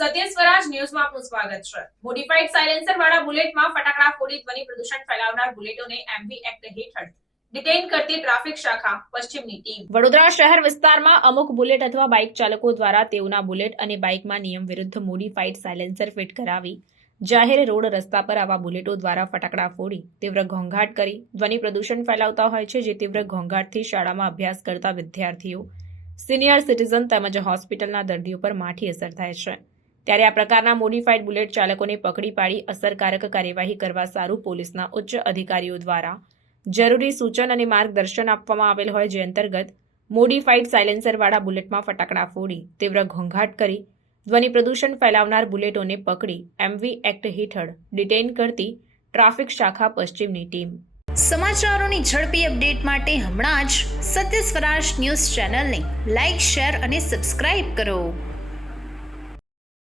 સ્વરાજ ન્યૂઝમાં આપનું સ્વાગત છે. મોડિફાઈડ સાયલેન્સર વાળા બુલેટમાં ફટાકડા ફોડી ધ્વનિ પ્રદૂષણ ફેલાવનાર બુલેટોને એમવી એક્ટ હેઠળ ડિટેઇન કરતી ટ્રાફિક શાખા પશ્ચિમની ટીમ. વડોદરા શહેર વિસ્તારમાં અમુક બુલેટ અથવા બાઇક ચાલકો દ્વારા તેઓના બુલેટ અને બાઇકમાં નિયમ વિરુદ્ધ મોડિફાઈડ સાયલેન્સર ફિટ કરાવી. જાહેર રોડ રસ્તા પર આવા બુલેટો દ્વારા ફટાકડા ફોડી તીવ્ર ઘોંઘાટ કરી ધ્વનિ પ્રદૂષણ ફેલાવતા હોય છે, જે તીવ્ર ઘોંઘાટથી શાળામાં અભ્યાસ કરતા વિદ્યાર્થીઓ સિનિયર સિટીઝન તેમજ હોસ્પિટલના દર્દીઓ પર માઠી અસર થાય છે. ત્યારે આ પ્રકારના મોડિફાઈડ બુલેટ ચાલકોને પકડી પાડી અસરકારક કાર્યવાહી કરવા સારું પોલીસના ઉચ્ચ અધિકારીઓ દ્વારા જરૂરી સૂચન અને માર્ગદર્શન આપવામાં આવેલ હોય જે અંતર્ગત મોડિફાઈડ સાયલેન્સરવાળા બુલેટમાં ફટાકડા ફોડી તીવ્ર ઘોંઘાટ કરી ધ્વનિ પ્રદૂષણ ફેલાવનાર બુલેટોને પકડી એમવી એક્ટ હેઠળ ડિટેઇન કરતી ટ્રાફિક શાખા પશ્ચિમની ટીમ. સમાચારોની ઝડપી અપડેટ માટે હમણાં જ સત્ય સ્વરાજ ન્યૂઝ ચેનલને લાઇક, શેર અને સબસ્ક્રાઇબ કરો.